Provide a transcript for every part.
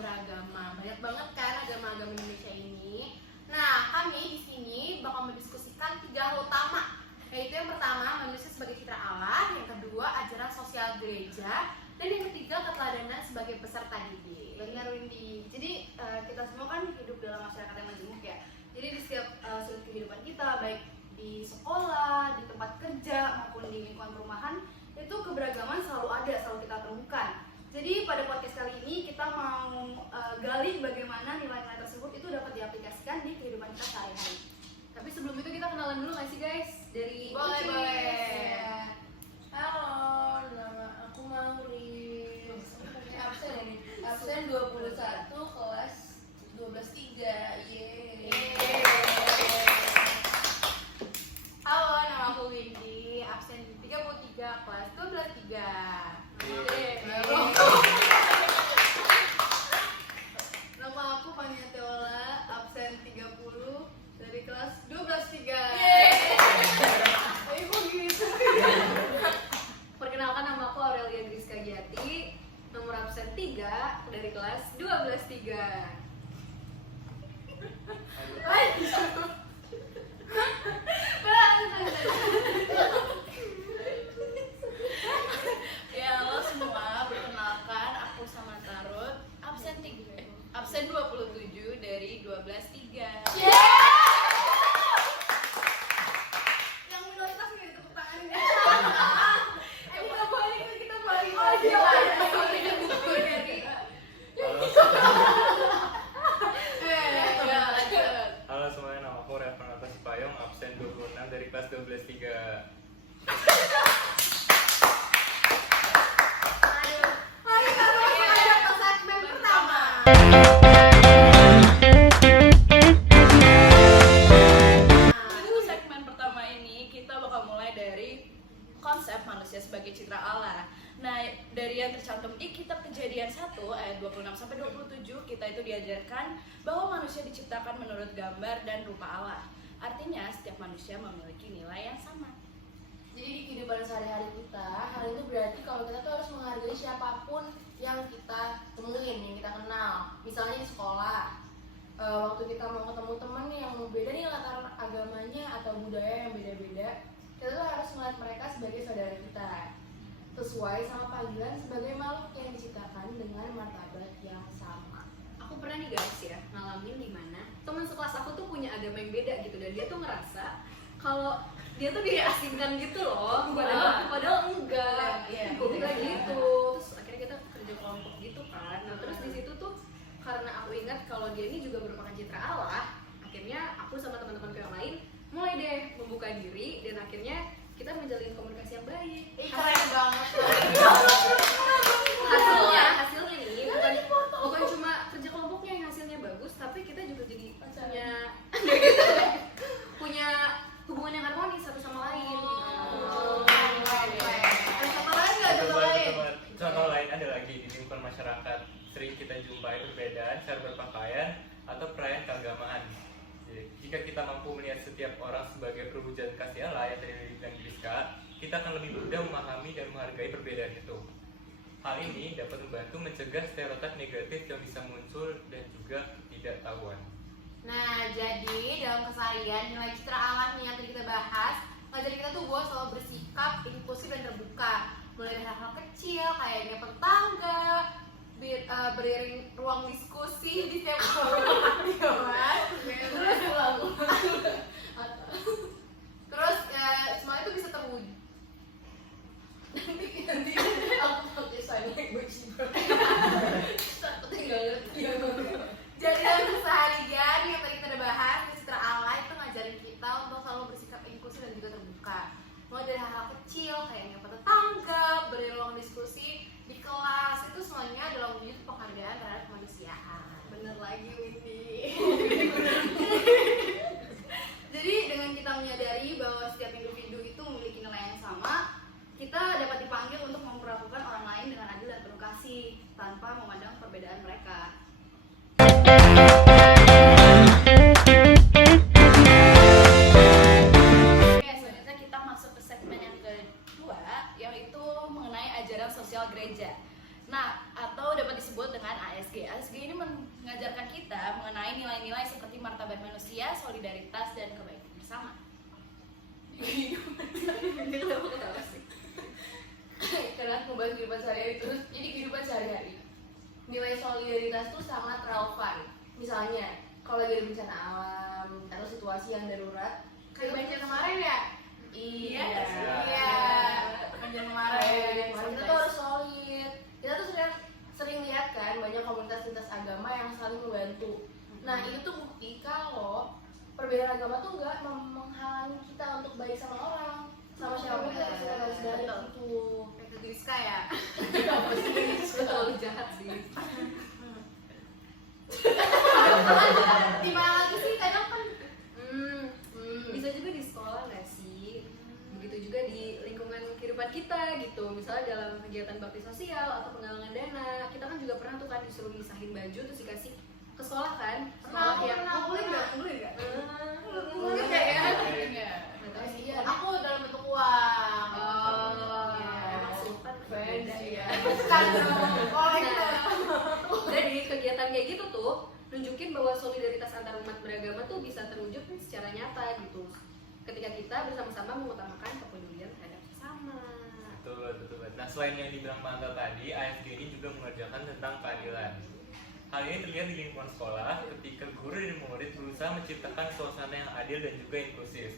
beragama. Banyak banget kan agama-agama Indonesia ini. Nah, kami di sini bakal mendiskusikan 3 hal utama, yaitu yang pertama manusia sebagai citra Allah, yang kedua ajaran sosial gereja, dan yang ketiga keteladanan sebagai peserta didik. Benar Windy. Jadi kita semua kan hidup dalam masyarakat yang majemuk ya. Jadi di setiap sudut kehidupan kita, baik di sekolah, di tempat kerja maupun di lingkungan perumahan, itu keberagaman selalu ada, selalu kita temukan. Jadi pada podcast kali ini kita mau gali bagaimana nilai-nilai tersebut itu dapat diaplikasikan di kehidupan kita sehari-hari. Tapi sebelum itu kita kenalan dulu nggak sih guys? Dari Boleh. Halo, nama aku Mauri. Absen ini. Absen 21 kelas 12-3. Yeay. Halo, nama aku Windy, absen 33 kelas 12-3. Nama aku Fania Teola, absen 30 dari kelas 12-3. Ibu gitu. Perkenalkan, nama aku Aurelia Griska Giati, nomor absen 3 dari kelas 12-3. Ya, halo semua, perkenalkan aku Samantha, absen 27 dari 12-3. Yang minoritas nggak ditepuk tangan ya? Kita balik. Oh iya. Halo semuanya, nama aku Revan Atas Payong, absen 26 dari kelas 12-3. Segmen pertama. Untuk segmen pertama ini kita bakal mulai dari konsep manusia sebagai citra Allah. Nah, dari yang tercantum di kitab Kejadian 1 ayat 26 sampai 27, kita itu diajarkan bahwa manusia diciptakan menurut gambar dan rupa Allah. Artinya setiap manusia memiliki nilai yang sama. Jadi di kehidupan sehari-hari kita, hal itu berarti kalau kita tuh harus menghargai siapapun yang kita temuin, yang kita kenal. Misalnya di sekolah, waktu kita mau ketemu temen yang beda nih latar agamanya atau budaya yang beda-beda, kita tuh harus melihat mereka sebagai saudara kita, sesuai sama panggilan sebagai makhluk yang diciptakan dengan martabat yang sama. Aku pernah nih guys ya, ngalamin dimana teman sekelas aku tuh punya agama yang beda gitu, dan dia tuh ngerasa kalau dia tuh diasingkan gitu loh, padahal enggak, gue bilang gitu. Terus akhirnya kita kerja kelompok gitu kan. Nah terus di situ tuh karena aku ingat kalau dia ini juga merupakan citra Allah, akhirnya aku sama teman-temanku yang lain mulai deh membuka diri, dan akhirnya kita menjalin komunikasi yang baik. Keren banget. Hasilnya nih bukan cuma kerja kelompoknya yang hasilnya bagus, tapi kita juga jadi punya hubungan yang harmonis satu sama lain. Contoh lain ada lagi di lingkungan masyarakat. Sering kita jumpai perbedaan cara berpakaian atau perayaan keagamaan. Jika kita mampu melihat setiap orang sebagai perwujudan kasih Allah yang tadi dibilang Griska, kita akan lebih mudah memahami dan menghargai perbedaan itu. Hal ini dapat membantu mencegah stereotip negatif yang bisa muncul dan juga ketidaktahuan. Nah, jadi dalam keseharian nilai citra Allah nih yang tadi kita bahas, ngajarin kita tuh bahwa selalu bersikap inklusif dan terbuka, mulai dari hal-hal kecil kayak nyapa tetangga, beriring ruang diskusi di setiap terus semua itu bisa terwujud. Nanti aku pakai sign language. Takutnya nggak ngerti. Jadi dalam keseharian yang tadi kita udah bahas, citra Allah itu ngajarin kita untuk selalu bersikap inklusif dan juga terbuka. Mulai dari hal-hal kecil kayak nyapa tetangga, beri ruang diskusi di kelas, itu semuanya adalah wujud penghargaan terhadap kemanusiaan. Bener lagi Windy. Jadi dengan kita menyadari bahwa setiap individu itu memiliki nilai yang sama, kita dapat dipanggil untuk memperlakukan orang lain dengan adil dan penuh kasih tanpa memandang perbedaan mereka. Oke, selanjutnya kita masuk ke segmen yang kedua, yaitu mengenai ajaran sosial gereja. Nah, atau dapat disebut dengan ASG. ASG. ASG ini mengajarkan kita mengenai nilai-nilai seperti martabat manusia, solidaritas, dan kebaikan bersama. Karena membahas kehidupan sehari-hari terus, jadi kehidupan sehari-hari nilai solidaritas tuh sangat relevan. Misalnya kalau lagi ada bencana alam atau situasi yang darurat, kayak bencana kemarin ya. Iya. Bencana kemarin kita tuh harus solid. Kita tuh sering lihat kan banyak komunitas lintas agama yang saling membantu. Nah itu tuh bukti kalau perbedaan agama tuh nggak menghalangi kita untuk baik sama orang, sama siapa kita harus baik itu. Kayak Rizka ya. Betul, jahat sih. Di mana lagi sih kadang kan Bisa juga di sekolah nggak sih? Begitu juga di lingkungan kehidupan kita gitu. Misalnya dalam kegiatan bakti sosial atau penggalangan dana, kita kan juga pernah tuh kan disuruh misahin baju terus dikasih ke sekolah kan? Sekolah yang Ngumpulin nggak? ngumpulin kayaknya. Nggak tahu sih. aku dalam bentuk uang. Emang sultan beda ya. Bukan dong. Jadi kegiatan kayak gitu tuh nunjukin bahwa solidaritas antar umat beragama tuh bisa terwujud secara nyata gitu. Ketika kita bersama-sama mengutamakan kepedulian terhadap sesama. Betul. Nah, selain yang dibilang Mangga tadi, ASG ini juga mengerjakan tentang keadilan. Hal ini terlihat di lingkungan sekolah ketika guru dan murid berusaha menciptakan suasana yang adil dan juga inklusif.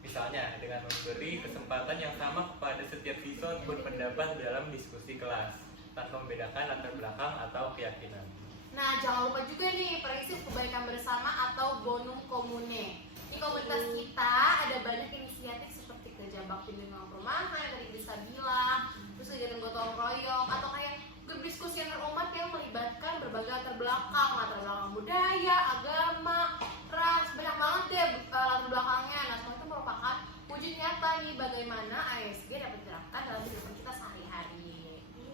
Misalnya, dengan memberi kesempatan yang sama kepada setiap siswa untuk berpendapat dalam diskusi kelas, tanpa membedakan latar belakang atau keyakinan. Nah, jangan lupa juga nih prinsip kebaikan bersama atau bonum comune. Di komunitas kita ada banyak inisiatif seperti kerja bakti di lingkungan perumahan yang tadi bisa bilang, terus kegiatan gotong royong atau kayak grup diskusi antar-umat yang melibatkan berbagai latar belakang budaya, agama, ras, banyak banget deh latar belakangnya. Nah, semua itu merupakan wujud nyata nih bagaimana ASG dapat diterapkan dalam kehidupan kita sehari-hari.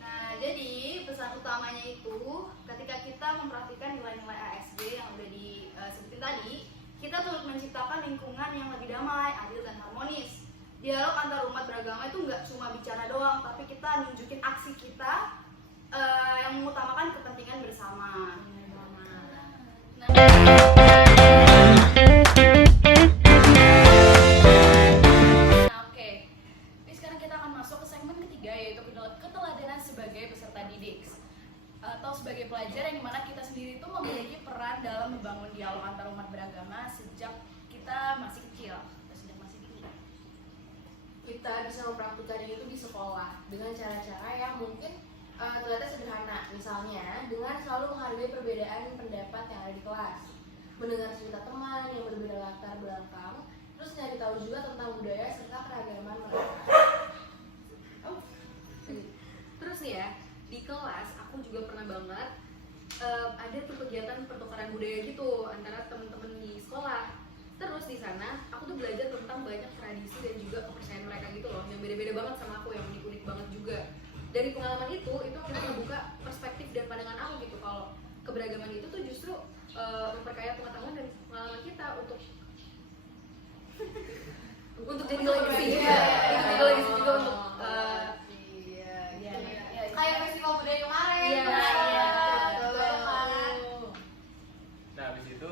Nah, jadi pesan utamanya itu ketika kita memperhatikan nilai-nilai ASG yang udah disebutin tadi, kita turut menciptakan lingkungan yang lebih damai, adil, dan harmonis. Dialog antar umat beragama itu nggak cuma bicara doang, tapi kita nunjukin aksi kita yang mengutamakan kepentingan bersama. Oke. Ini sekarang kita akan masuk ke segmen ketiga, yaitu keteladanan sebagai peserta didik atau sebagai pelajar, yang dimana kita sendiri itu memiliki peran dalam membangun dialog antar umat beragama sejak kita masih kecil atau sejak masih kecil. Kita bisa mempraktikkan itu di sekolah dengan cara-cara yang mungkin ternyata sederhana. Misalnya dengan selalu menghargai perbedaan pendapat yang ada di kelas, mendengar cerita teman yang berbeda latar belakang, terus nyari tahu juga tentang budaya serta keragaman mereka. Terus nih ya, di kelas aku juga pernah banget ada tuh kegiatan pertukaran budaya gitu antara temen-temen di sekolah. Terus di sana aku tuh belajar tentang banyak tradisi dan juga kepercayaan mereka gitu loh, yang beda-beda banget sama aku, yang unik-unik banget juga. Dari pengalaman itu akhirnya ngebuka perspektif dan pandangan aku gitu, kalau keberagaman itu tuh justru memperkaya pengetahuan dan pengalaman kita untuk jadi legacy. Jadi legacy juga untuk Kayak festival budaya kemarin. Iya. Betul kan. Nah, habis itu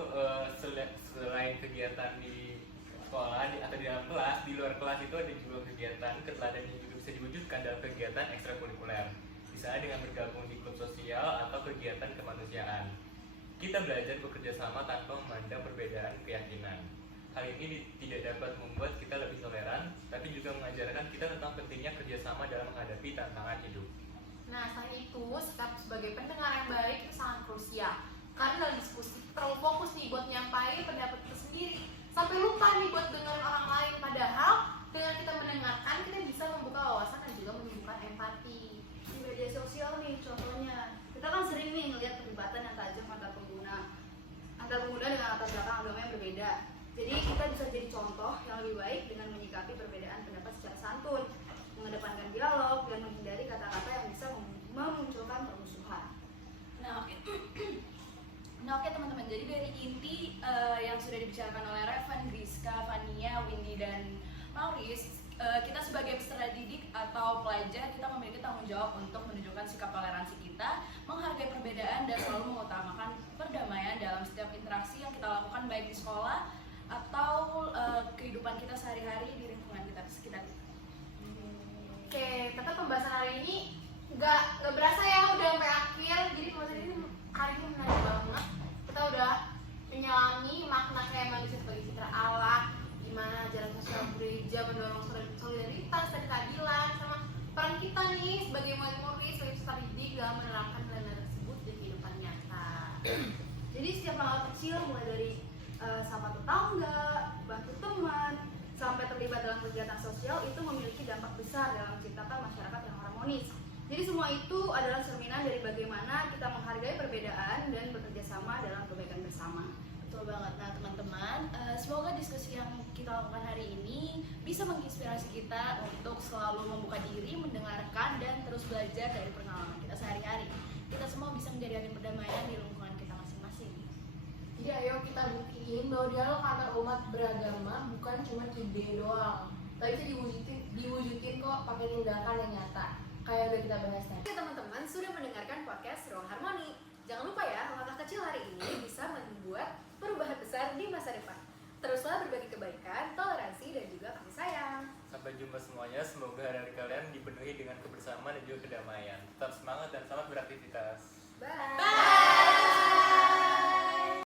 selain kegiatan di sekolah atau di dalam kelas, di luar kelas itu ada juga kegiatan keteladanan yang juga bisa diwujudkan dalam kegiatan ekstrakurikuler. Misalnya dengan bergabung di klub sosial atau kegiatan kemanusiaan. Kita belajar bekerja sama tanpa memandang perbedaan keyakinan. Hal ini tidak dapat membuat kita lebih toleran, tapi juga mengajarkan kita tentang pentingnya kerjasama dalam menghadapi tantangan hidup. Nah, selain itu, sikap sebagai pendengar yang baik itu sangat krusial. Karena dalam diskusi terlalu fokus nih buat nyampain pendapat kita sendiri, sampai lupa nih buat dengerin orang lain. Padahal dengan kita mendengarkan, kita bisa membuka wawasan dan juga menunjukkan empati. Di media sosial nih contohnya, kita kan sering nih ngelihat perdebatan yang tajam antar pengguna dengan latar belakang agama yang berbeda. Jadi kita bisa jadi contoh yang lebih baik dengan menyikapi perbedaan pendapat secara santun, mengedepankan dialog, dan menghindari kata-kata yang bisa memunculkan permusuhan. Nah oke teman-teman, jadi dari inti yang sudah dibicarakan oleh Revan, Rizka, Vania, Windy, dan Maurice, kita sebagai peserta didik atau pelajar, kita memiliki tanggung jawab untuk menunjukkan sikap toleransi kita, menghargai perbedaan, dan selalu baik di sekolah atau kehidupan kita sehari-hari di lingkungan kita sekitar. Oke, ternyata pembahasan hari ini nggak berasa ya udah sampai akhir. Jadi pembahasan ini hari ini menarik banget. Kita udah menyelami makna kayak manusia sebagai citra Allah, gimana jalan sosial gereja mendorong solidaritas dan keadilan, sama peran kita nih sebagai murid-murid, sebagai peserta didik dalam menerapkan nilai tersebut di kehidupan nyata. Jadi setiap hal kecil mulai dari sapa tetangga, bantu teman, sampai terlibat dalam kegiatan sosial itu memiliki dampak besar dalam menciptakan masyarakat yang harmonis. Jadi semua itu adalah cerminan dari bagaimana kita menghargai perbedaan dan bekerja sama dalam kebaikan bersama. Betul banget. Nah teman-teman, semoga diskusi yang kita lakukan hari ini bisa menginspirasi kita untuk selalu membuka diri, mendengarkan, dan terus belajar dari pengalaman kita sehari-hari. Kita semua bisa menjadi agen perdamaian di lingkungan kita masing-masing. Jadi ayo kita buktiin bahwa dialog antar umat beragama bukan cuma ide doang, tapi bisa diwujudin kok pakai tindakan yang nyata. Kayak udah kita bahas tadi. Oke teman-teman, sudah mendengarkan podcast Ruang Harmoni. Jangan lupa ya, langkah kecil hari ini bisa membuat perubahan besar di masa depan. Teruslah berbagi kebaikan, toleransi, dan juga kasih sayang. Sampai jumpa semuanya, semoga hari-hari kalian dipenuhi dengan kebersamaan dan juga kedamaian. Tetap semangat dan selamat beraktivitas. Bye! Bye!